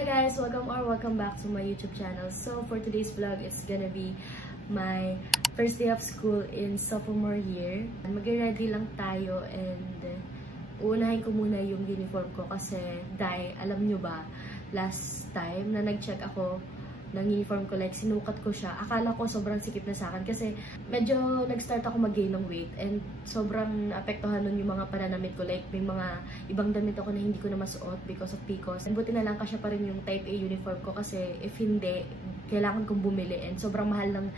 Hi guys! Welcome back to my YouTube channel. So for today's vlog, it's gonna be my first day of school in sophomore year. Mag-ready lang tayo and uunahin ko muna yung uniform ko kasi alam nyo ba, last time na nag-check ako ng uniform ko, like sinukat ko siya, akala ko sobrang sikip na sa akin kasi medyo nag-start ako mag-gain ng weight and sobrang apektuhan nun yung mga pananamit ko, like may mga ibang damit ako na hindi ko na masuot because of PCOS. And buti na lang kasi pa rin yung type A uniform ko kasi if hindi, kailangan kong bumili and sobrang mahal ng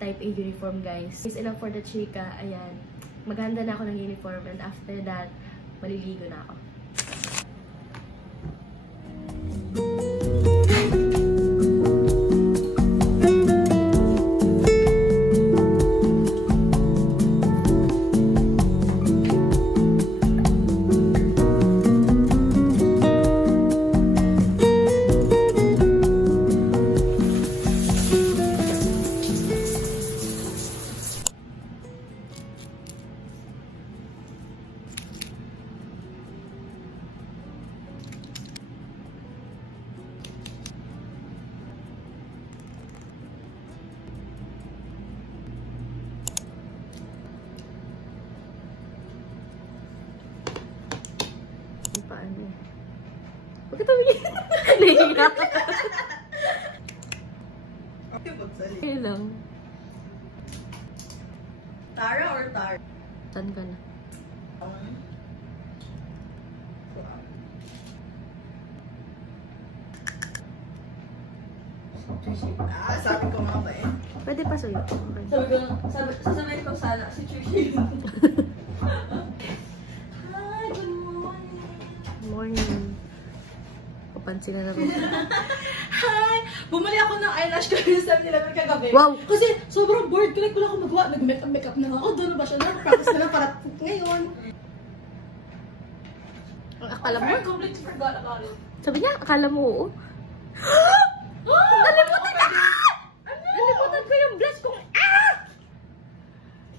type A uniform guys. It's enough for the chika, ayan. Maghanda na ako ng uniform and after that, maliligo na ako. Paano? Huwag ka tumingin. Nahiya. Kaya lang. Tara or Tar? Saan ka na? Sabi ko nga ba eh. Pwede pa sa'yo. Okay. Sasabihin ko sana si Chushi. Hi, good morning. Morning. Papansin na naman. Hi! Bumali ako ng eyelash ko yung 7-Eleven kagabi. Wow! Kasi sobrang bored ko. Like, wala akong magawa. Nag-makeup na ako. Doon na ba siya? Practice na lang para ngayon. Akala mo? I completely forgot about it. Sabi niya, akala mo oo. Nalimutan na! Nalimutan ko yung blush kong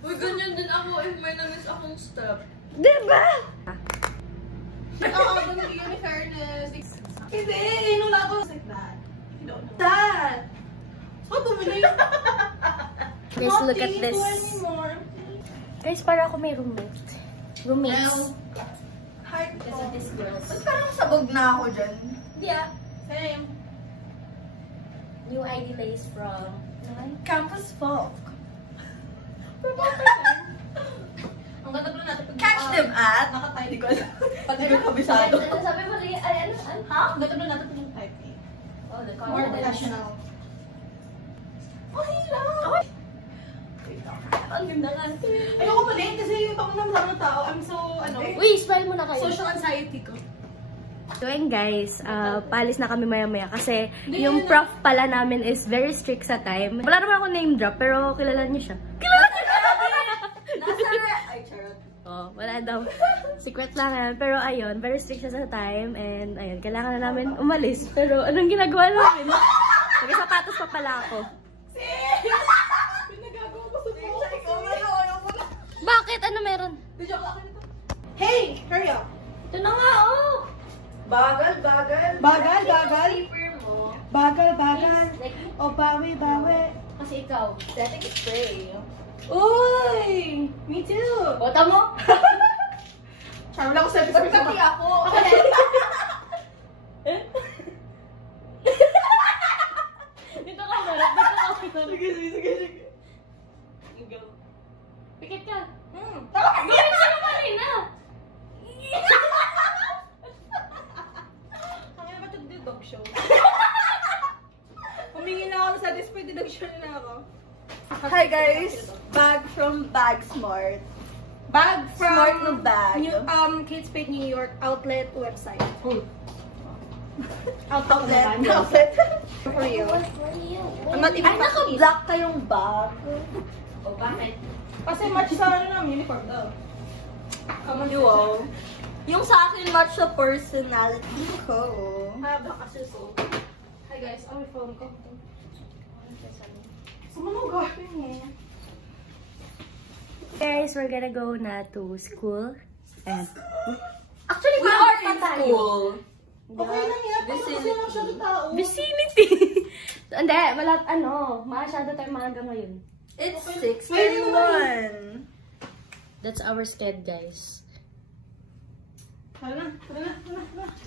Uy, ganyan din ako if may namiss akong step. Diba? Oo, ganun yun, in fairness. Hindi, nung lago. Like that. You don't know. That! Oh, bumili yun. Guys, look at this. Guys, para ako may roommate. Roommates. Heart Because of this girls. Ba't parang sabog na ako dyan? Yeah. Same. New ID lace from Campus Folk. Ang ganda pala natin. Catch them at? Nakatayo ko. Pati ko kabisado. Ano sabi mo? Ano? Ha? Ang ganda pala natin yung type A. Oh, the More professional. Okay lang. Ang ganda nga. Ayoko pa din kasi yung pang ng tao, I'm so, Uy, smile muna kayo. social anxiety ko. So and guys, paalis na kami maya-maya kasi yung prof pala namin is very strict sa time. Wala naman ako name drop pero kilala niyo siya. Kilala niyo siya! Ay, charot. Oh, wala daw. Secret lang yan. Pero ayun, very strict siya sa time and ayun, kailangan na namin umalis. Pero anong ginagawa namin? Nag-sapatos pa pala ako. Pinagagawa ko sa phone. Bakit? Ano meron? Hey! Hurry up! Ito na nga, oh! Bagal. Bagal. O, bawi. Kasi ikaw, setting spray. Uy! Me too! Bota mo? Char, wala ko sa episode. Pati ako. Dito ka ba? Sige. Pikit ka. Tama! Gawin ka na kanina! Kaya ba ito dog show? Humingi na ako sa display, dog show na ako. Hi guys! Bag from Bag Smart. Bag from Smart no bag. Kate Spade New York outlet website. Outlet. For you. I'm not even naka-black kayong bag. O, bakit? Kasi match sa uniform daw. Duo. Yung sa akin match sa personality ko. Haba kasi so. Hi guys, ang phone ko. Sumunod galing eh. Guys, we're gonna go na to school. And Actually, we are in school. Okay lang yan. Kasi masyado tao. Vicinity! Hindi, masyado tayo maaga ngayon. It's 6:31. That's our schedule, guys. Tara na.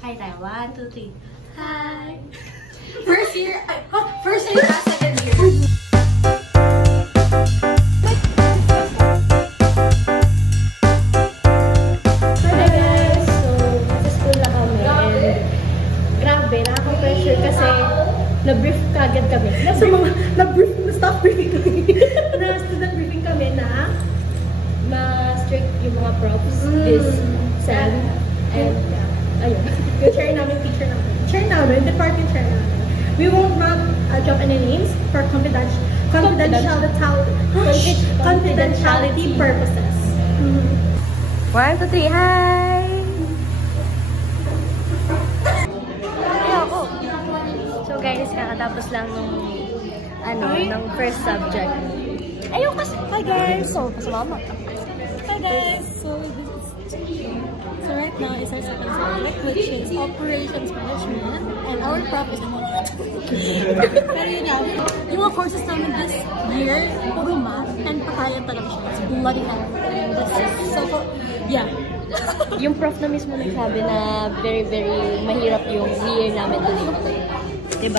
Hi tayo. 1, 2, 3. Hi! First year, second year. Hi guys! So, nasa-school na kami. And grabe, nakaka-pressure kasi na-brief kagad kami. Na-staff briefing kami. Na-student briefing kami na ma-strict yung mga props this sem. And, ayun. Yung chair namin, teacher namin. Chair namin, department chair namin. We won't drop any names for confidentiality purposes. 1, 2, 3, hi! So guys, kakatapos lang ng first subject. Ayun kasi. Hi guys! So, kasama. Hi guys! So right now is our second subject, which is operations management, and our prof is the moderator. Pero yun nga, yung mga courses namin this year, puro math, and pakayan talaga siya. It's bloody hell. So, yeah. Yung prof na mismo nagsabi na very, very mahirap yung year namin dito. Diba?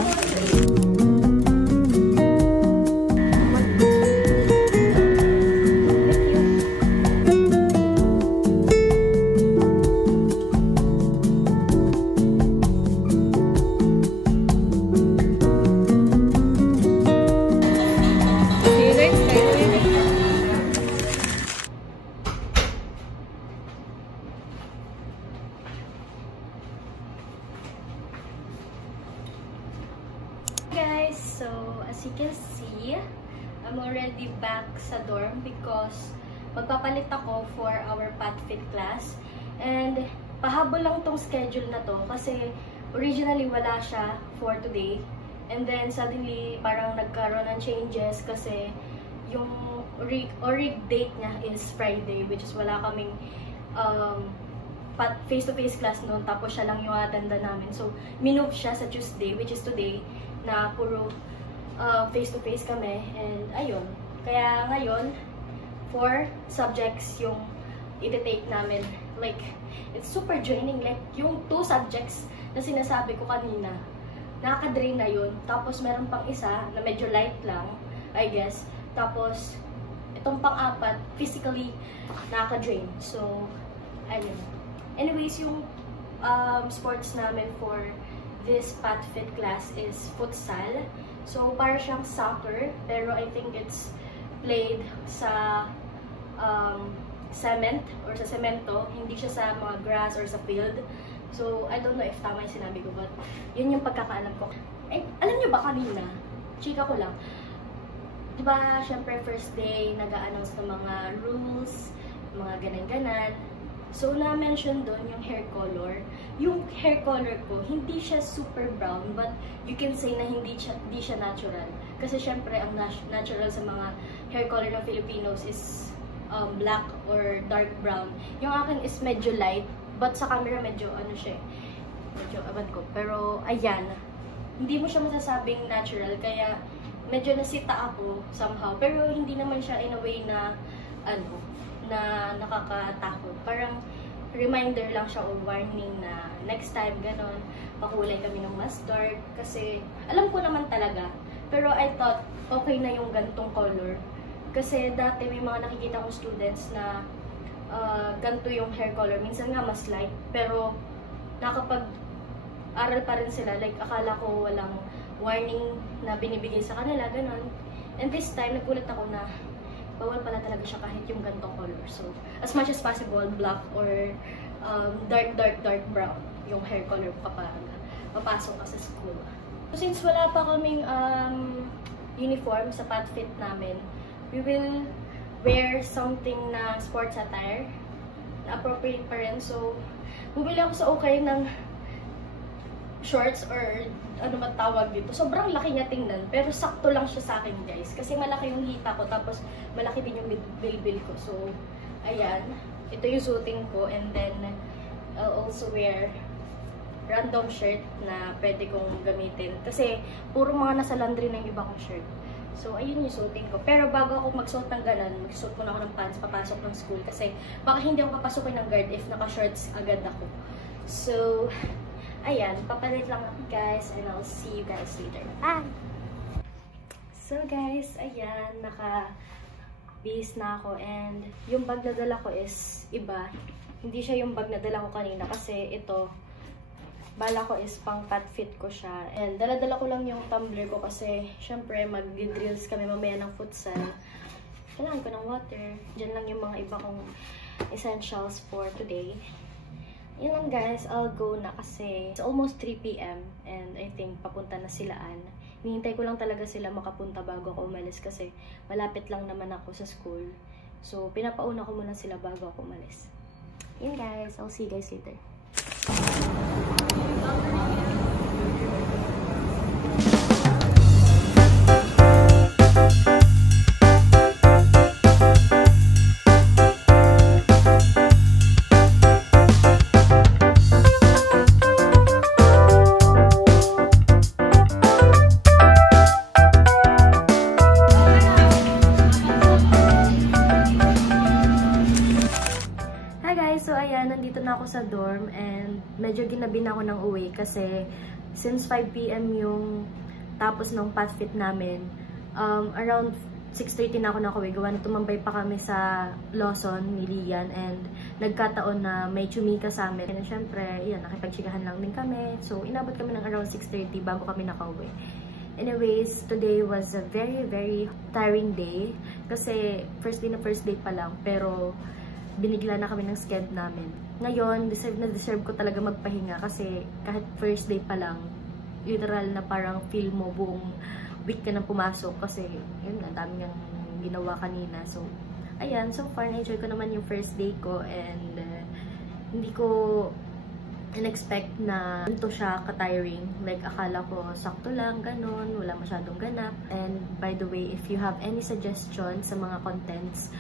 Guys, so as you can see, I'm already back sa dorm because magpapalit ako for our PATFIT class. And pahabol lang tong schedule na to kasi originally wala siya for today. And then suddenly parang nagkaroon ng changes kasi yung orig date niya is Friday, which is wala kaming face-to-face class noon, tapos siya lang yung attenda namin. So minove siya sa Tuesday, which is today, na puro face-to-face kami. And ayun, kaya ngayon 4 subjects yung iti-take namin. Like, it's super draining. Like, yung 2 subjects na sinasabi ko kanina, nakaka-drain na yun. Tapos meron pang isa na medyo light lang, I guess. Tapos itong pang-4, physically nakaka-drain. So ayun. Anyways, yung sports namin for this PATFIT class is futsal. So, para siyang soccer, pero I think it's played sa cement or sa semento. Hindi siya sa mga grass or sa field. So, I don't know if tama yung sinabi ko, but yun yung pagkakaalam ko. Eh, alam nyo ba kanina? Chika ko lang. Diba, syempre first day, nag-a-announce ng mga rules, mga ganan-ganan. So, na-mention doon yung hair color. Yung hair color ko, hindi siya super brown, but you can say na hindi siya natural. Kasi syempre, ang natural sa mga hair color ng Filipinos is black or dark brown. Yung akin is medyo light, but sa camera medyo ano siya, medyo aban ko. Pero, ayan, hindi mo siya masasabing natural, kaya medyo nasita ako somehow. Pero hindi naman siya in a way na, ano, na nakakatakot. Parang reminder lang siya or warning na next time, ganon, pakulay kami ng mas dark. Kasi, alam ko naman talaga. Pero I thought, okay na yung gantong color. Kasi dati may mga nakikita kong students na ganito yung hair color. Minsan nga mas light. Pero, nakapag-aral pa rin sila. Like, akala ko walang warning na binibigay sa kanila, ganon. And this time, nagulat ako na bawal pala talaga siya kahit yung gantong color. So, as much as possible, black or dark brown yung hair color kapag papasok ka sa school. So, since wala pa kaming uniform sa PATFIT namin, we will wear something na sports attire na appropriate pa rin. So, bumili ako sa Okay ng shorts or ano man tawag dito. Sobrang laki niya tingnan, pero sakto lang siya sa akin, guys. Kasi malaki yung hita ko, tapos malaki din yung bilbil ko. So, ayan. Ito yung suiting ko, and then I'll also wear random shirt na pwede kong gamitin. Kasi, puro mga nasa laundry na yung iba kong shirt. So, ayun yung suotin ko. Pero bago ako magsuot ng ganun, magsuot ko na ako ng pants, papasok ng school. Kasi, baka hindi ako papasukin ng guard if naka-shorts agad ako. So, ayan. Papalit lang ako, guys. And I'll see you guys later. Bye! So, guys, ayan. Naka-base na ako. And, yung bag na dala ko is iba. Hindi siya yung bag na dala ko kanina kasi ito, bala ko is pang pat fit ko siya. And dala-dala ko lang yung tumbler ko kasi syempre mag-drills kami mamaya ng futsal. Kailangan ko ng water. Diyan lang yung mga iba kong essentials for today. Yun lang guys, I'll go na kasi it's almost 3 PM and I think papunta na silaan. Hinihintay ko lang talaga sila makapunta bago ako umalis kasi malapit lang naman ako sa school. So pinapauna ko muna sila bago ako umalis. Yun guys, I'll see you guys later. So ayan, nandito na ako sa dorm and medyo ginabi na ako ng uwi kasi since 5 PM yung tapos ng path fit namin, around 6:30 na ako nakauwi. Gawa na tumambay pa kami sa Lawson ni Lian and nagkataon na may chumika sa amin. And syempre, yan, nakipagchikahan lang din kami. So inabot kami ng around 6:30 bago kami nakauwi. Anyways, today was a very, very tiring day kasi first day pa lang pero binigla na kami ng sked namin. Ngayon, deserve ko talaga magpahinga kasi kahit first day pa lang, literal na parang feel mo buong week ka nang pumasok kasi yun, ang dami niyang ginawa kanina. So, ayan, so far na-enjoy ko naman yung first day ko and hindi ko in-expect na ito siya ka-tiring. Like, akala ko sakto lang, ganun, wala masyadong ganap. And by the way, if you have any suggestions sa mga contents,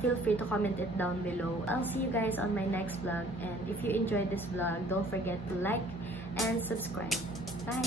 feel free to comment it down below. I'll see you guys on my next vlog. And if you enjoyed this vlog, don't forget to like and subscribe. Bye!